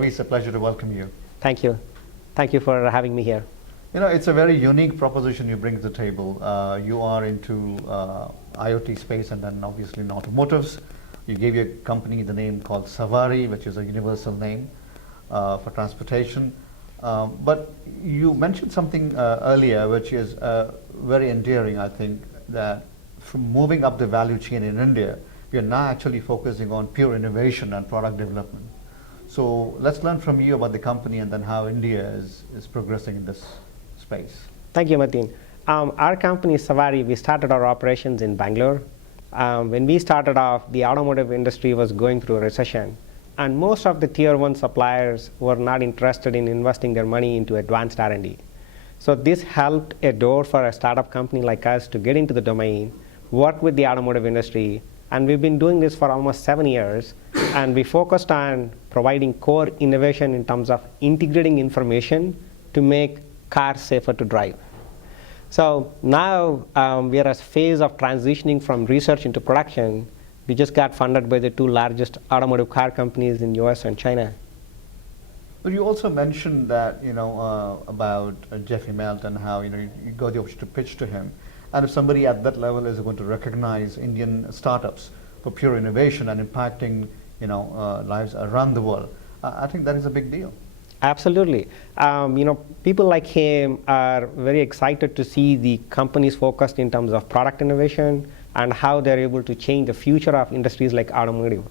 Ravi, it's a pleasure to welcome you. Thank you. Thank you for having me here. It's a very unique proposition you bring to the table. You are into IoT space and then obviously in automotives. You gave your company the name called Savari, which is a universal name for transportation. But you mentioned something earlier, which is very endearing, I think, that from moving up the value chain in India, we are now actually focusing on pure innovation and product development. So let's learn from you about the company and then how India is progressing in this space. Thank you, Mateen. Our company, Savari, we started our operations in Bangalore. When we started off, the automotive industry was going through a recession, and most of the tier 1 suppliers were not interested in investing their money into advanced R&D. So this helped a door for a startup company like us to get into the domain, work with the automotive industry, and we've been doing this for almost 7 years, and we focused on providing core innovation in terms of integrating information to make cars safer to drive. So now we are at a phase of transitioning from research into production. We just got funded by the 2 largest automotive car companies in US and China. But you also mentioned that, about Jeffrey Melt and how, you got the opportunity to pitch to him. And if somebody at that level is going to recognize Indian startups for pure innovation and impacting, lives around the world, I think that is a big deal. Absolutely. People like him are very excited to see the companies focused in terms of product innovation and how they're able to change the future of industries like automotive.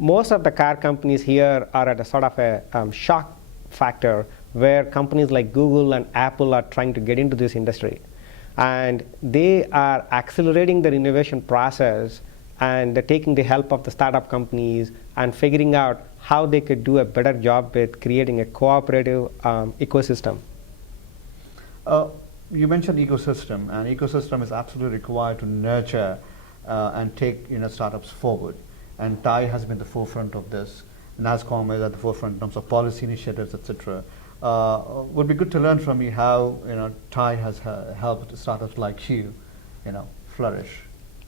Most of the car companies here are at a sort of a shock factor where companies like Google and Apple are trying to get into this industry. And they are accelerating their innovation process, and they're taking the help of the startup companies and figuring out how they could do a better job with creating a cooperative ecosystem. You mentioned ecosystem, and ecosystem is absolutely required to nurture and take startups forward. And TIE has been the forefront of this. NASCOM is at the forefront in terms of policy initiatives, etc. Would be good to learn from you how TIE has helped startups like you, flourish.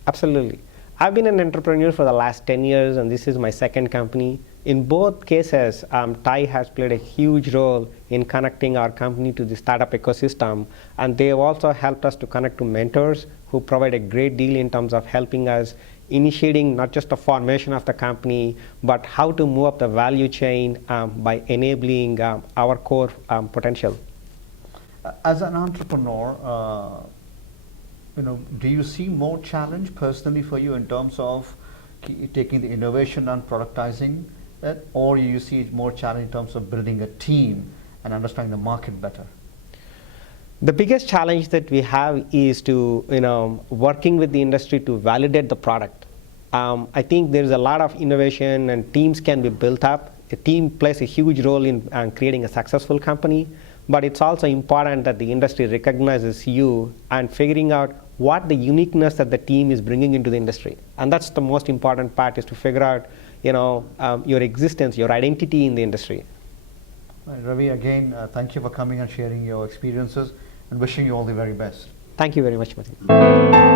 Absolutely. I've been an entrepreneur for the last 10 years, and this is my second company. In both cases, TIE has played a huge role in connecting our company to the startup ecosystem, and they have also helped us to connect to mentors who provide a great deal in terms of helping us initiating not just the formation of the company, but how to move up the value chain by enabling our core potential. As an entrepreneur, do you see more challenge personally for you in terms of taking the innovation and productizing it, or you see it more challenge in terms of building a team and understanding the market better? The biggest challenge that we have is to, working with the industry to validate the product. I think there's a lot of innovation and teams can be built up. A team plays a huge role in creating a successful company, but it's also important that the industry recognizes you and figuring out what the uniqueness that the team is bringing into the industry. And that's the most important part, is to figure out, your existence, your identity in the industry. Ravi, again, thank you for coming and sharing your experiences, and wishing you all the very best. Thank you very much, Mateen.